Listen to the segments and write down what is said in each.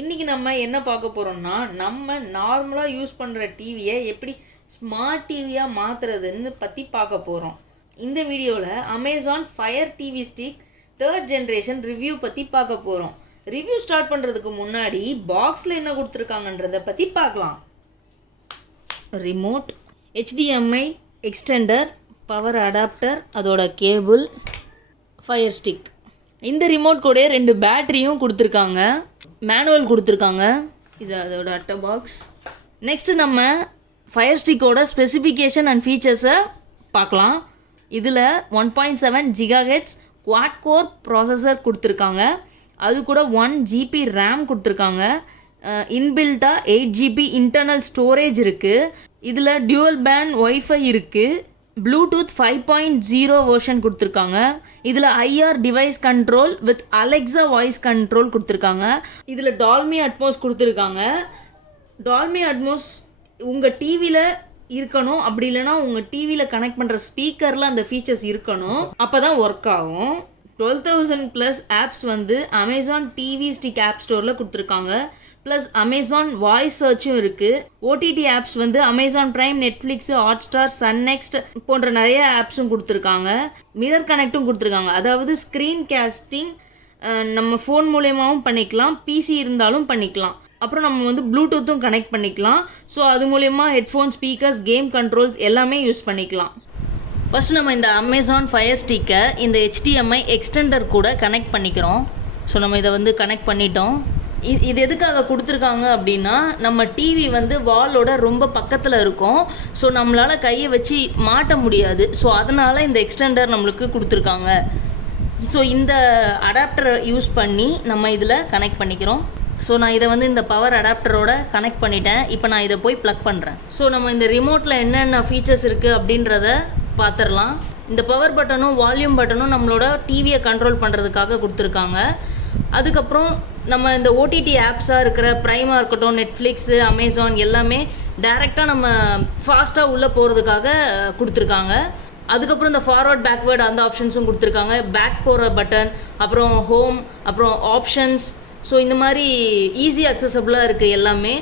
இன்றைக்கி நம்ம என்ன பார்க்க போகிறோம்னா, நம்ம நார்மலாக யூஸ் பண்ணுற டிவியை எப்படி ஸ்மார்ட் டிவியாக மாற்றுறதுன்னு பற்றி பார்க்க போகிறோம். இந்த வீடியோவில் Amazon fire TV stick 3rd generation review பற்றி பார்க்க போகிறோம். ரிவ்யூ ஸ்டார்ட் பண்ணுறதுக்கு முன்னாடி பாக்ஸில் என்ன கொடுத்துருக்காங்கன்றதை பற்றி பார்க்கலாம். Remote, HDMI extender, power adapter, அதோட கேபிள், ஃபயர் ஸ்டிக். இந்த ரிமோட் கூட 2 பேட்டரியும் கொடுத்துருக்காங்க, மேனுவல் கொடுத்துருக்காங்க. இது அதோட அட்டை பாக்ஸ். நெக்ஸ்ட்டு நம்ம ஃபயர் ஸ்டிக்கோட ஸ்பெசிஃபிகேஷன் அண்ட் ஃபீச்சர்ஸை பார்க்கலாம். இதில் 1.7 GHz குவாட் கோர் ப்ராசஸர் கொடுத்துருக்காங்க. அது கூட 1 GB ரேம் கொடுத்துருக்காங்க. இன்பில்ட்டாக 8 GB இன்டர்னல் ஸ்டோரேஜ் இருக்குது. இதில் டியூவல் பேண்ட் ஒய்ஃபை இருக்குது. ப்ளூடூத் 5.0 வெர்ஷன் கொடுத்துருக்காங்க. இதில் IR device control with Alexa voice control கொடுத்துருக்காங்க. இதில் டால்பி அட்மோஸ் கொடுத்துருக்காங்க. டால்பி அட்மோஸ் உங்கள் டிவியில் இருக்கணும், அப்படி இல்லைனா உங்கள் டிவியில் கனெக்ட் பண்ணுற ஸ்பீக்கரில் அந்த ஃபீச்சர்ஸ் இருக்கணும், அப்போ தான் ஒர்க் ஆகும். 12,000+ ஆப்ஸ் வந்து அமேசான் டிவி ஸ்டிக் ஆப் ஸ்டோரில் கொடுத்துருக்காங்க. ப்ளஸ் அமேசான் வாய்ஸ் சர்ச்சும் இருக்குது. ஓடிடி ஆப்ஸ் வந்து Amazon prime, Netflix, Hotstar, Sun Next போன்ற நிறைய ஆப்ஸும் கொடுத்துருக்காங்க. மிரர் கனெக்டும் கொடுத்துருக்காங்க. அதாவது ஸ்க்ரீன் கேஸ்டிங் நம்ம ஃபோன் மூலயமாவும் பண்ணிக்கலாம், பிசி இருந்தாலும் பண்ணிக்கலாம். அப்புறம் நம்ம வந்து ப்ளூடூத்தும் கனெக்ட் பண்ணிக்கலாம். ஸோ அது மூலயமா ஹெட்ஃபோன், ஸ்பீக்கர்ஸ், கேம் கண்ட்ரோல்ஸ் எல்லாமே யூஸ் பண்ணிக்கலாம். ஃபர்ஸ்ட் நம்ம இந்த அமேசான் ஃபயர் ஸ்டிக்கை இந்த HDMI எக்ஸ்டெண்டர் கூட கனெக்ட் பண்ணிக்கிறோம். ஸோ நம்ம இதை வந்து கனெக்ட் பண்ணிட்டோம். இது எதுக்காக கொடுத்துருக்காங்க அப்படின்னா, நம்ம டிவி வந்து வாலோட ரொம்ப பக்கத்தில் இருக்கும். ஸோ நம்மளால் கையை வச்சு மாட்ட முடியாது. ஸோ அதனால் இந்த எக்ஸ்டெண்டர் நம்மளுக்கு கொடுத்துருக்காங்க. ஸோ இந்த அடாப்டரை யூஸ் பண்ணி நம்ம இதில் கனெக்ட் பண்ணிக்கிறோம். ஸோ நான் இதை வந்து இந்த பவர் அடாப்டரோட கனெக்ட் பண்ணிட்டேன். இப்போ நான் இதை போய் ப்ளக் பண்ணுறேன். ஸோ நம்ம இந்த ரிமோட்டில் என்னென்ன ஃபீச்சர்ஸ் இருக்குது அப்படின்றத பார்த்துடலாம். இந்த பவர் பட்டனும் வால்யூம் பட்டனும் நம்மளோட டிவியை கண்ட்ரோல் பண்ணுறதுக்காக கொடுத்துருக்காங்க. அதுக்கப்புறம் நம்ம இந்த ஓடிடி ஆப்ஸாக இருக்கிற ப்ரைமாக இருக்கட்டும், நெட்ஃப்ளிக்ஸு, அமேசான் எல்லாமே டைரெக்டாக நம்ம ஃபாஸ்ட்டாக உள்ளே போகிறதுக்காக கொடுத்துருக்காங்க. அதுக்கப்புறம் இந்த ஃபார்வர்ட் பேக்வேர்டு அந்த ஆப்ஷன்ஸும் கொடுத்துருக்காங்க. பேக் போகிற பட்டன், அப்புறம் ஹோம், அப்புறம் ஆப்ஷன்ஸ். ஸோ இந்த மாதிரி ஈஸி அக்சசபிளாக இருக்குது எல்லாமே.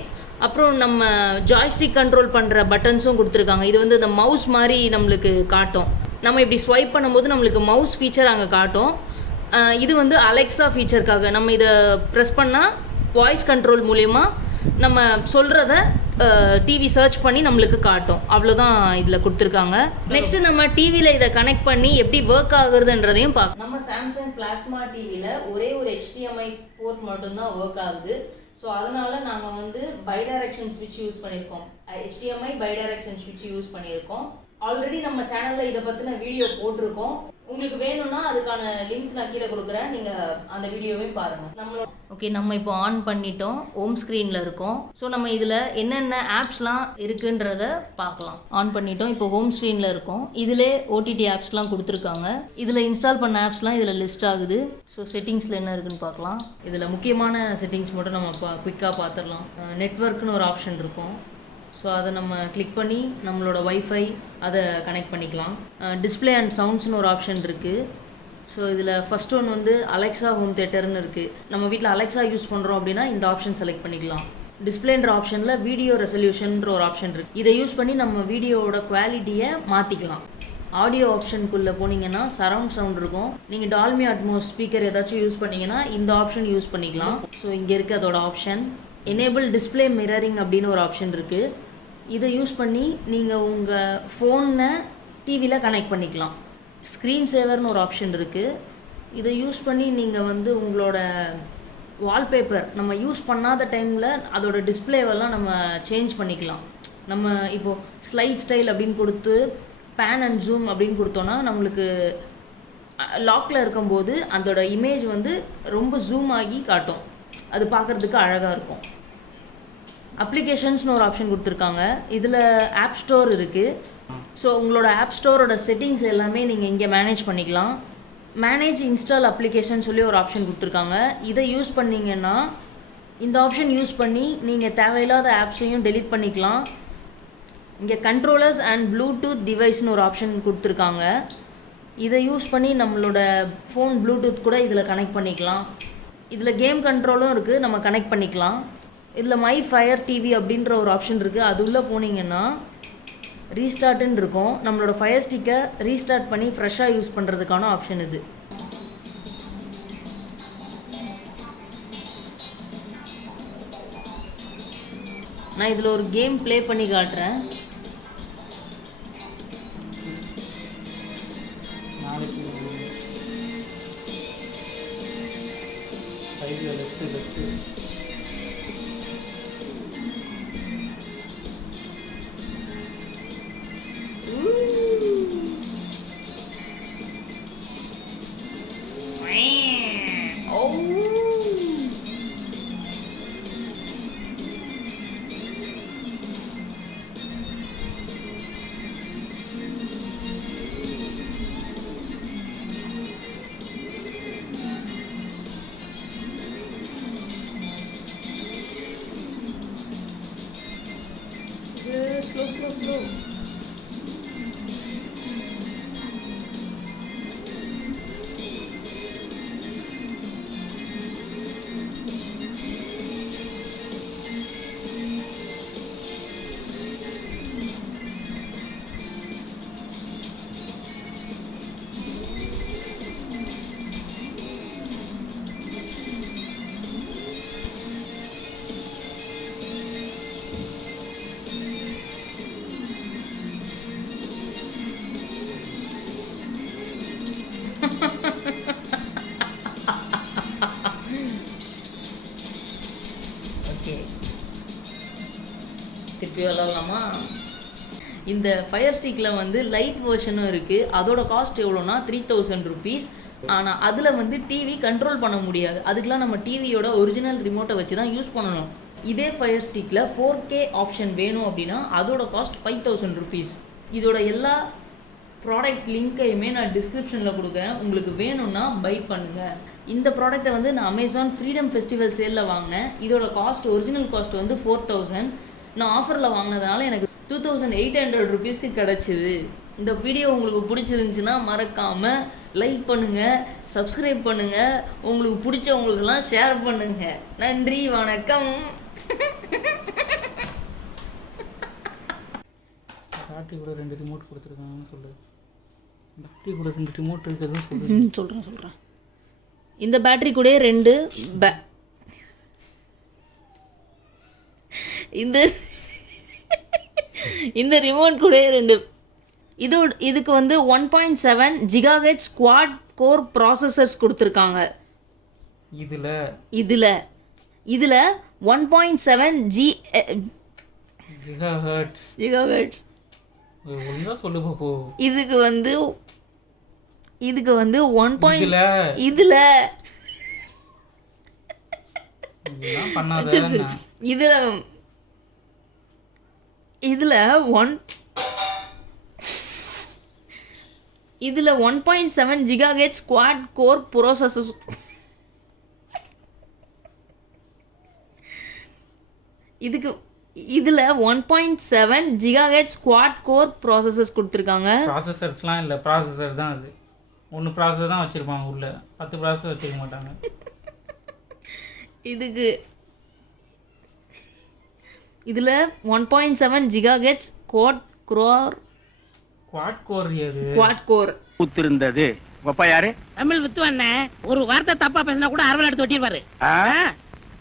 அப்புறம் நம்ம ஜாய்ஸ்டிக் கண்ட்ரோல் பண்ணுற பட்டன்ஸும் கொடுத்துருக்காங்க. இது வந்து இந்த மவுஸ் மாதிரி நம்மளுக்கு காட்டும். நம்ம இப்படி ஸ்வைப் பண்ணும்போது நம்மளுக்கு மவுஸ் ஃபீச்சர் அங்கே காட்டும். இது வந்து அலெக்ஸா ஃபீச்சருக்காக நம்ம இதை ப்ரெஸ் பண்ணால் வாய்ஸ் கண்ட்ரோல் மூலயமா நம்ம சொல்கிறத டிவி சர்ச் பண்ணி நம்மளுக்கு காட்டும். அவ்வளோதான் இதில் கொடுத்துருக்காங்க. நெக்ஸ்ட்டு நம்ம டிவியில் இதை கனெக்ட் பண்ணி எப்படி ஒர்க் ஆகுறதுன்றதையும் பார்க்கலாம். நம்ம சாம்சங் பிளாஸ்மா டிவியில் ஒரே ஒரு HDMI போர்ட் மட்டும்தான் ஒர்க் ஆகுது. ஸோ அதனால் நாங்கள் வந்து பைடைரக்ஷன் ஸ்விட்ச் யூஸ் பண்ணியிருக்கோம். HDMI பைடைரக்ஷன் ஸ்விட்ச் யூஸ் பண்ணியிருக்கோம். ஆல்ரெடி நம்ம சேனலில் இதை பற்றின வீடியோ போட்டிருக்கோம். உங்களுக்கு வேணும்னா அதுக்கான லிங்க் நான் கீழே கொடுக்குறேன், நீங்கள் அந்த வீடியோவையும் பாருங்கள். நம்ம இப்போ ஆன் பண்ணிட்டோம், ஹோம் ஸ்க்ரீனில் இருக்கோம். ஸோ நம்ம இதில் என்னென்ன ஆப்ஸ்லாம் இருக்குன்றத பார்க்கலாம். ஆன் பண்ணிட்டோம், இப்போ ஹோம் ஸ்க்ரீனில் இருக்கோம். இதிலே ஓடிடி ஆப்ஸ்லாம் கொடுத்துருக்காங்க. இதில் இன்ஸ்டால் பண்ண ஆப்ஸ்லாம் இதில் லிஸ்ட் ஆகுது. ஸோ செட்டிங்ஸில் என்ன இருக்குதுன்னு பார்க்கலாம். இதில் முக்கியமான செட்டிங்ஸ் மட்டும் நம்ம குயிக்காக பார்த்துடலாம். நெட்வொர்க்னு ஒரு ஆப்ஷன் இருக்கும். ஸோ அதை நம்ம கிளிக் பண்ணி நம்மளோட வைஃபை அதை கனெக்ட் பண்ணிக்கலாம். டிஸ்பிளே அண்ட் சவுண்ட்ஸ்னு ஒரு ஆப்ஷன் இருக்குது. ஸோ இதில் ஃபஸ்ட் ஒன் வந்து அலெக்ஸா ஹோம் தியேட்டர்னு இருக்குது. நம்ம வீட்டில் அலெக்ஸா யூஸ் பண்ணுறோம் அப்படின்னா இந்த ஆப்ஷன் செலக்ட் பண்ணிக்கலாம். டிஸ்பிளேன்ற ஆப்ஷனில் வீடியோ ரெசல்யூஷன்ற ஒரு ஆப்ஷன் இருக்குது. இதை யூஸ் பண்ணி நம்ம வீடியோவோட குவாலிட்டியை மாற்றிக்கலாம். ஆடியோ ஆப்ஷனுக்குள்ளே போனீங்கன்னா சரவுண்ட் சவுண்ட் இருக்கும். நீங்கள் டால்பி அட்மோஸ் ஸ்பீக்கர் ஏதாச்சும் யூஸ் பண்ணிங்கன்னா இந்த ஆப்ஷன் யூஸ் பண்ணிக்கலாம். ஸோ இங்கே இருக்குது அதோட ஆப்ஷன். எனேபிள் டிஸ்பிளே மிரரிங் அப்படின்னு ஒரு ஆப்ஷன் இருக்குது. இதை யூஸ் பண்ணி நீங்கள் உங்கள் ஃபோனை டிவியில் கனெக்ட் பண்ணிக்கலாம். ஸ்க்ரீன் சேவர்னு ஒரு ஆப்ஷன் இருக்குது. இதை யூஸ் பண்ணி நீங்கள் வந்து உங்களோட வால்பேப்பர் நம்ம யூஸ் பண்ணாத டைமில் அதோட டிஸ்பிளேவெல்லாம் நம்ம சேஞ்ச் பண்ணிக்கலாம். நம்ம இப்போது ஸ்லைட் ஸ்டைல் அப்படின்னு கொடுத்து பேன் அண்ட் ஜூம் அப்படின்னு கொடுத்தோன்னா நம்மளுக்கு லாக்கில் இருக்கும்போது அதோட இமேஜ் வந்து ரொம்ப ஜூம் ஆகி காட்டும். அது பார்க்குறதுக்கு அழகாக இருக்கும். அப்ளிகேஷன்ஸ்னு ஒரு ஆப்ஷன் கொடுத்துருக்காங்க. இதில் ஆப் ஸ்டோர் இருக்குது. ஸோ உங்களோட ஆப் ஸ்டோரோட செட்டிங்ஸ் எல்லாமே நீங்கள் இங்கே மேனேஜ் பண்ணிக்கலாம். மேனேஜ் இன்ஸ்டால் அப்ளிகேஷன் சொல்லி ஒரு ஆப்ஷன் கொடுத்துருக்காங்க. இதை யூஸ் பண்ணிங்கன்னா இந்த ஆப்ஷன் யூஸ் பண்ணி நீங்கள் தேவையில்லாத ஆப்ஸையும் டெலீட் பண்ணிக்கலாம். இங்கே கண்ட்ரோலர்ஸ் அண்ட் ப்ளூடூத் டிவைஸ்னு ஒரு ஆப்ஷன் கொடுத்துருக்காங்க. இதை யூஸ் பண்ணி நம்மளோட ஃபோன் ப்ளூடூத் கூட இதில் கனெக்ட் பண்ணிக்கலாம். இதில் கேம் கண்ட்ரோலும் இருக்குது, நம்ம கனெக்ட் பண்ணிக்கலாம். இதில் மை ஃபயர் டிவி அப்படின்ற ஒரு ஆப்ஷன் இருக்குது. அது உள்ளே போனீங்கன்னா ரீஸ்டார்ட்டுன்னு இருக்கும். நம்மளோட ஃபயர் ஸ்டிக்கை ரீஸ்டார்ட் பண்ணி ஃப்ரெஷ்ஷாக யூஸ் பண்ணுறதுக்கான ஆப்ஷன் இது. நான் இதில் ஒரு கேம் ப்ளே பண்ணி காட்டுறேன். Slow. திருப்பி விளாட்லாமா? இந்த ஃபயர் ஸ்டிக்கில் வந்து லைட் வெர்ஷனும் இருக்குது. அதோட காஸ்ட் எவ்வளோனா 3000 rupees. ஆனால் அதில் வந்து டிவி கண்ட்ரோல் பண்ண முடியாது. அதுக்கெலாம் நம்ம டிவியோட ஒரிஜினல் ரிமோட்டை வச்சு தான் யூஸ் பண்ணணும். இதே ஃபயர் ஸ்டிக்கில் 4K ஆப்ஷன் வேணும் அப்படின்னா அதோட காஸ்ட் 5000 rupees. இதோட எல்லா ப்ராடக்ட் லிங்க்கையுமே நான் டிஸ்கிரிப்ஷனில் கொடுக்குறேன். உங்களுக்கு வேணும்னா பை பண்ணுங்கள். இந்த ப்ராடக்ட்டை வந்து நான் அமேசான் ஃப்ரீடம் ஃபெஸ்டிவல் சேலில் வாங்கினேன். இதோட காஸ்ட் ஒரிஜினல் காஸ்ட் வந்து 4000. நான் ஆஃபரில் வாங்கினதுனால எனக்கு 2800 rupeesக்கு கிடச்சிது. இந்த வீடியோ உங்களுக்கு பிடிச்சிருந்துச்சுன்னா மறக்காமல் லைக் பண்ணுங்கள், சப்ஸ்கிரைப் பண்ணுங்கள், உங்களுக்கு பிடிச்சவங்களுக்கெல்லாம் ஷேர் பண்ணுங்கள். நன்றி, வணக்கம். பேட்டரி கூட 2 ரிமோட் கொடுத்துருக்காங்கன்னு சொல்லு. பேட்டரி கூட 2 ரிமோட் இருக்கிறதும் சொல்லு. சொல்கிறேன். இந்த பேட்டரி கூட 2 இந்த ரிமோட் கூட 2 இதுக்கு வந்து 1.7 GHz குவாட் கோர் ப்ராசஸர்ஸ் கொடுத்துருக்காங்க. இதில் 1.7 GHz இதுக்கு வந்து 1. இதில் 1.7 GHz குவாட் கோர் ப்ராசஸர்ஸ் இதில் 1.7 GHz குவாட் கோர் ப்ராசஸர்ஸ் கொடுத்துருக்காங்க. ப்ராசஸர்ஸ்லாம் இல்லை, ப்ராசஸர் தான். அது ஒன்று ப்ராசஸர் தான் வச்சுருப்பாங்க, உள்ள 10 ப்ராசஸர் வச்சுக்க மாட்டாங்க. இதில் 1.7 GHz குவாட் கோர் ஊத்திருந்தது. அப்பா யாரு? தமிழ் வித்துவண்ண ஒரு வார்த்தை தப்பா பேசினா கூட அரவல் எடுத்து ஒட்டிடுவாரு.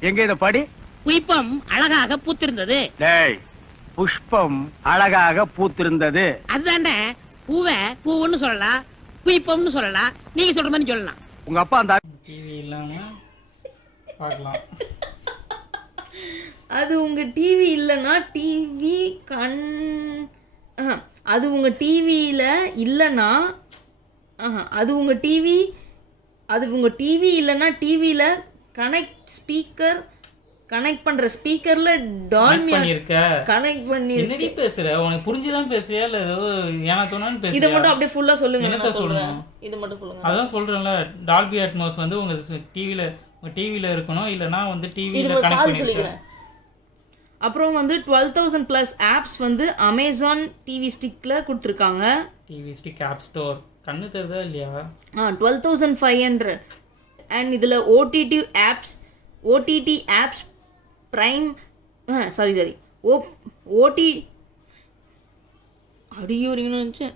எங்க இத படி? புஷ்பம் அழகாக பூத்திருந்தது. டேய், புஷ்பம் அழகாக பூத்திருந்தது. அதுதானே, பூவை பூவுன்னு சொல்லலாம், புஷ்பம்னு சொல்லலாம், நீங்க சொல்ற மாதிரி சொல்லலாம். உங்க அப்பா அந்த டிவி இல்லாம பார்க்கலாம். அது உங்க டிவி இல்லைன்னா டிவி அது உங்க டிவியில இல்லைன்னா அது உங்க டிவி இல்லைன்னா டிவியில கனெக்ட் பண்ற ஸ்பீக்கர்ல டால்பி கனெக்ட் பண்ணி என்னடி பேசுற? உனக்கு புரிஞ்சுதான் பேசுறியா இல்ல ஏதோ ஏனா தோணான்னு பேசுறியா? இத மட்டும் அப்படியே ஃபுல்லா சொல்லுங்க. என்ன சொல்றேன்? இது மட்டும் சொல்லுங்க. அதான் சொல்றேன்ல, டால்பி அட்மாஸ் வந்து உங்க டிவில இருக்கணும், இல்லனா வந்து டிவில கனெக்ட் பண்ணிக்கலாம். அப்புறம் வந்து 12,000 plus ஆப்ஸ் வந்து அமேசான் டிவி ஸ்டிக்ல கொடுத்துருக்காங்க. டிவி ஸ்டிக் ஆப் ஸ்டோர் கண்ணு தெரியுதா இல்லையா? 12,500 அண்ட் இதில் ஓடிடி ஆப்ஸ் ப்ரைம் சாரி அடியோரிங்கன்னு நினச்சேன்.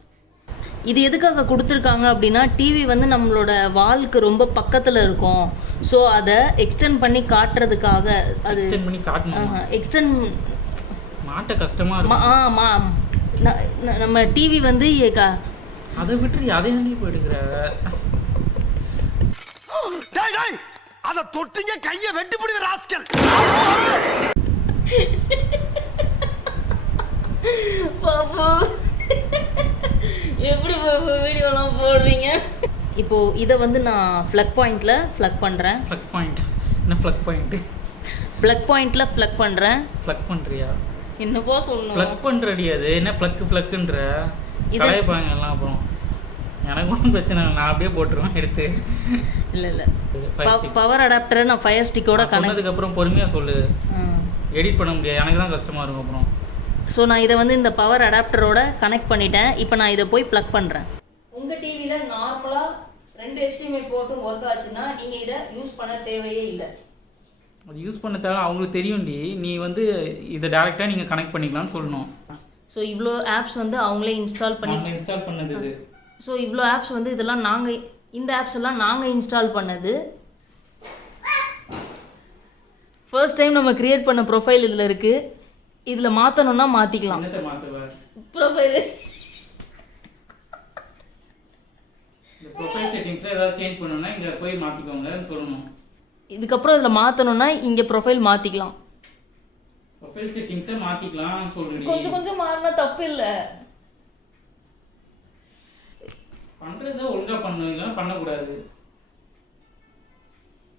இது எதுக்காக கொடுத்துருக்காங்க அப்படின்னா டிவி வந்து நம்மளோட வாலுக்கு ரொம்ப பக்கத்தில் இருக்கும். ஸோ அதை எக்ஸ்டெண்ட் பண்ணி காட்டுறதுக்காக அது எக்ஸ்டெண்ட் பண்ணி காட்டணும். எக்ஸ்டெண்ட் மாட்ட கஷ்டமாக இருக்கும். ஆமாம் நம்ம டிவி வந்து அதை விட்டு அதை வேண்டி போயிடுக்கிற. அதை தொட்டிங்க கையை வெட்டி பிடிக்கிற ராஸ்கல். பாப்பு எப்படி வீடியோலாம் போடுறீங்க? இப்போ இதை வந்து நான் ஃப்ளக் பாயிண்ட்ல ஃப்ளக் பண்ணுறேன். ஃப்ளக் பாயிண்ட் என்ன? ஃப்ளக் பாயிண்ட் ஃப்ளக் பாயிண்ட்ல ஃப்ளக் பண்ணுறேன். ஃப்ளக் பண்ணுறியா? என்னப்போ சொல்லணும்? ஃப்ளக் பண்ணுறடி. அது என்ன ஃப்ளக்குன்ற கலைப்பாங்க எல்லாம். அப்புறம் எனக்கு ஒன்றும் பிரச்சனை இல்லை, நான் அப்படியே போட்டுருவேன் எடுத்து. இல்லை பவர் அடாப்டரை நான் ஃபயர் ஸ்டிக்கோட பண்ணதுக்கப்புறம் பொறுமையாக சொல்லு. எடிட் பண்ண முடியாது, எனக்கு தான் கஷ்டமாக இருக்கும் அப்புறம். ஸோ நான் இதை வந்து இந்த பவர் அடாப்டரோட கனெக்ட் பண்ணிட்டேன். இப்போ நான் இதை போய் ப்ளக் பண்ணுறேன். உங்கள் டிவியில் நார்மலாக 2 HDMI போர்ட்டும் ஒர்க் ஆச்சுன்னா நீங்கள் இதை யூஸ் பண்ண தேவையே இல்லை. அது யூஸ் பண்ண தேவை அவங்களுக்கு தெரியும்டி. நீ வந்து இதை டேரெக்டாக நீங்கள் கனெக்ட் பண்ணிக்கலாம்னு சொல்லணும். ஸோ இவ்வளோ ஆப்ஸ் வந்து அவங்களே இன்ஸ்டால் பண்ணது இது. ஸோ இவ்வளோ ஆப்ஸ் வந்து இதெல்லாம் இந்த ஆப்ஸ் எல்லாம் நாங்கள் இன்ஸ்டால் பண்ணது. ஃபர்ஸ்ட் டைம் நம்ம கிரியேட் பண்ண ப்ரொஃபைல் இதில் இருக்குது. இதில் மாற்றணும்னா மாற்றிக்கலாம். ப்ரொஃபைல் ப்ரொஃபைல் செட்டிங்ஸில் ஏதாவது சேஞ்ச் பண்ணணும்னா இங்கே போய் மாற்றிக்கோங்கன்னு சொல்லணும். இதுக்கப்புறம் இதில் மாற்றணும்னா இங்கே ப்ரொஃபைல் மாற்றிக்கலாம். ப்ரொஃபைல் செட்டிங்ஸை மாற்றிக்கலாம் சொல்லுடி. கொஞ்சம் மாறினா தப்பு இல்லை. பண்ணுறதை ஒழுங்காக பண்ணணும், இல்லைன்னா பண்ணக்கூடாது.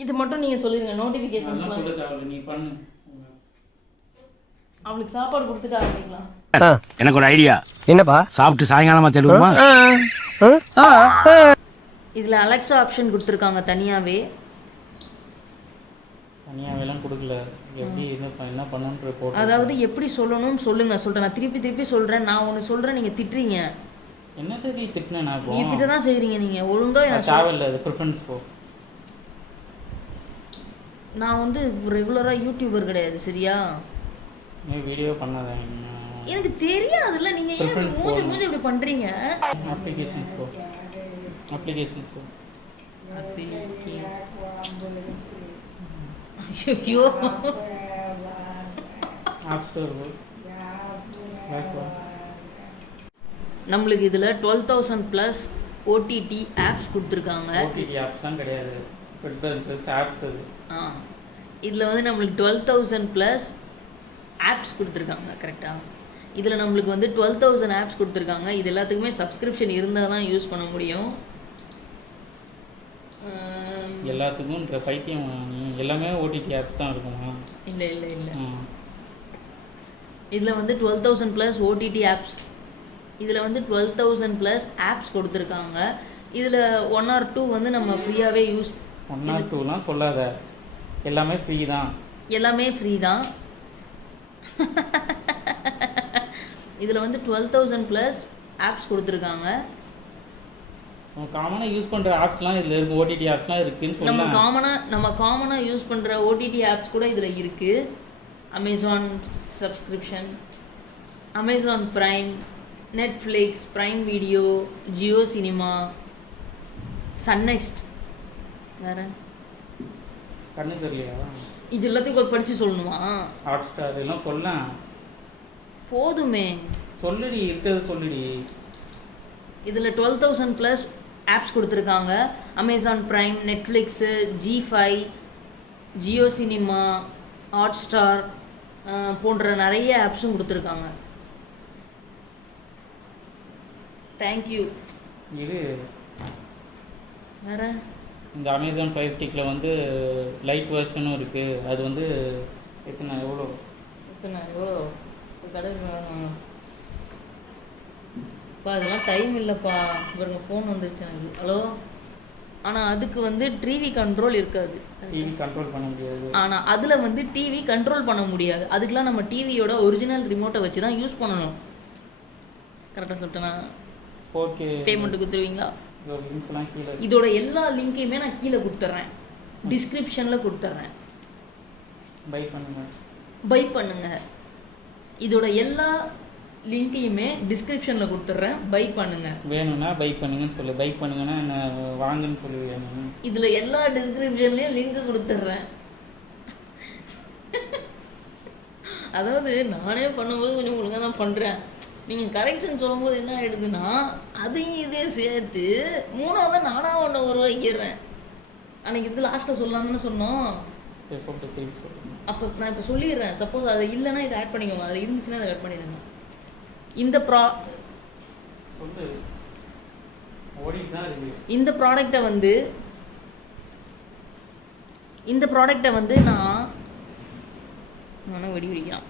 இது மட்டும் நீங்கள் சொல்லிடுங்க. நோட்டிஃபிகேஷன்ஸ் சொல்ல தேவையில்லை, நீ பண்ணு. அவளுக்கு சாப்பாடு கொடுத்துட்டு ஆரம்பிக்கலாம். எனக்கு ஒரு ஐடியா. என்னப்பா? சாப்பிட்டு சாயங்காலமா தேடுவோமா? இதில் அலெக்ஸா ஆப்ஷன் கொடுத்துருக்காங்க தனியாகவே. தனியாகவேலாம் கொடுக்கல. எப்படி என்ன பண்ணணுன்ற போட்டு. அதாவது எப்படி சொல்லணும்னு சொல்கிறேன். நான் திருப்பி சொல்கிறேன். நான் ஒன்று சொல்கிறேன், நீங்கள் திட்டுறீங்க. என்னத்தை நீ திட்டினேன்? நீ திட்ட தான் செய்கிறீங்க. நீங்கள் ஒழுங்காக எனக்கு தேவையில்லை, அது ப்ரிஃபரன்ஸ் போ. நான் வந்து ரெகுலராக யூடியூபர் கிடையாது, சரியா? நீ வீடியோ பண்ணாதே. எனக்கு தெரியாதுல்ல. நீங்கள் ஏன் மூஞ்சி இப்படி பண்ணுறீங்க? அப்ளிகேஷன்ஸ் போ. ஐயோ ஆப் ஸ்டோர் போ. நம்மளுக்கு இதில் 12,000+ ஓடிடி ஆப்ஸ் கொடுத்துருக்காங்க. ஓடிடி ஆப்ஸ் தான் கிடையாது, ++ ஆப்ஸ் அது. இதில் வந்து நம்மளுக்கு 12,000+ ஆப்ஸ் கொடுத்துருக்காங்க. கரெக்டாக இதில் நம்மளுக்கு வந்து 12,000 ஆப்ஸ் கொடுத்துருக்காங்க. இது எல்லாத்துக்குமே சப்ஸ்கிரிப்ஷன் இருந்தால் தான் யூஸ் பண்ண முடியும். எல்லாத்துக்கும் பைத்தியம். எல்லாமே ஓடிடி ஆப்ஸ் தான் இருக்குமா? இல்லை இதில் வந்து 12,000+ ஓடிடி ஆப்ஸ். இதில் வந்து 12,000+ ஆப்ஸ் கொடுத்துருக்காங்க. இதில் 1 or 2 வந்து நம்ம ஃப்ரீயாகவே யூஸ் 1 or 2லாம் சொல்லாத. எல்லாமே ஃப்ரீ தான். இதில் வந்து 12,000+ ஆப்ஸ் கொடுத்துருக்காங்க. காமனாக யூஸ் பண்ணுற ஆப்ஸ்லாம் இதில் இருக்குது. ஓடிடி ஆப்ஸ்லாம் இருக்குதுன்னு சொல்லலாம். நம்ம காமனாக யூஸ் பண்ணுற ஓடிடி ஆப்ஸ் கூட இதில் இருக்குது. Amazon subscription, Amazon prime, Netflix, prime video, Jio cinema, Sun NXT. வேறு கண்ணு தெரியலையா? இது எல்லாத்தையும் படித்து சொல்லணுமா? ஹாட்ஸ்டார் எல்லாம் சொல்லலாம். போதுமே, சொல்லுடி, இருக்கிறது சொல்லுடி. இதில் 12,000+ ஆப்ஸ் கொடுத்துருக்காங்க. Amazon prime, Netflix, G5, Jio cinema, Hotstar போன்ற நிறைய ஆப்ஸும் கொடுத்துருக்காங்க. தேங்க்யூ. இது வேறு இந்த அமேசான் ஃபயர் ஸ்டிக்கில் வந்து லைட் வெர்ஷனும் இருக்குது. அது வந்து எவ்வளோ கடை அதெல்லாம் டைம் இல்லைப்பா. பாருங்க, ஃபோன் வந்துருச்சு எனக்கு. ஹலோ. ஆனால் அதுக்கு வந்து டிவி கண்ட்ரோல் இருக்காது. டிவி கண்ட்ரோல் பண்ண முடியாது. ஆனால் அதில் வந்து டிவி கண்ட்ரோல் பண்ண முடியாது. அதுக்கெலாம் நம்ம டிவியோட ஒரிஜினல் ரிமோட்டை வச்சு தான் யூஸ் பண்ணணும். கரெக்டாக சொல்லிட்டேன்னா? 4K பேமெண்ட்டு கொடுத்துருவீங்களா? லிங்க்லாம் கீழே. இதோட எல்லா லிங்க்கையுமே நான் கீழே கொடுத்துட்றேன். டிஸ்கிரிப்ஷனில் கொடுத்துட்றேன், பை பண்ணுங்க. பை பண்ணுங்க. இதோட எல்லா லிங்கையுமே டிஸ்கிரிப்ஷனில் கொடுத்துட்றேன், பை பண்ணுங்க. வேணும்னா பை பண்ணுங்கன்னு சொல்லு, பை பண்ணுங்கன்னா என்ன வாங்குன்னு சொல்லி வேணும். இதில் எல்லா டிஸ்கிரிப்ஷன்லேயும் லிங்க் கொடுத்துட்றேன். அதாவது நானே பண்ணும்போது கொஞ்சம் ஒழுங்காக தான் பண்ணுறேன். நீங்கள் கரெக்ஷன் சொல்லும்போது என்ன ஆகிடுதுன்னா அதையும் இதையும் சேர்த்து 3ஆவது நானாக ஒன்று உருவாக்கிடுறேன். அன்றைக்கி இது லாஸ்ட்டில் சொல்லலாம்னு சொன்னோம். சரி, போட்டு திருப்பி சொல்லுங்கள். அப்போ நான் இப்போ சொல்லிடுறேன். சப்போஸ் அது இல்லைன்னா இதை ஆட் பண்ணிக்கோங்க, அது இருந்துச்சுன்னா அதை கட் பண்ணிடுங்க. இந்த சொல்லு, ஓடிட்டு தான் இருக்கு. இந்த ப்ராடக்டை வந்து நான் வெடி வெடிக்கலாம்.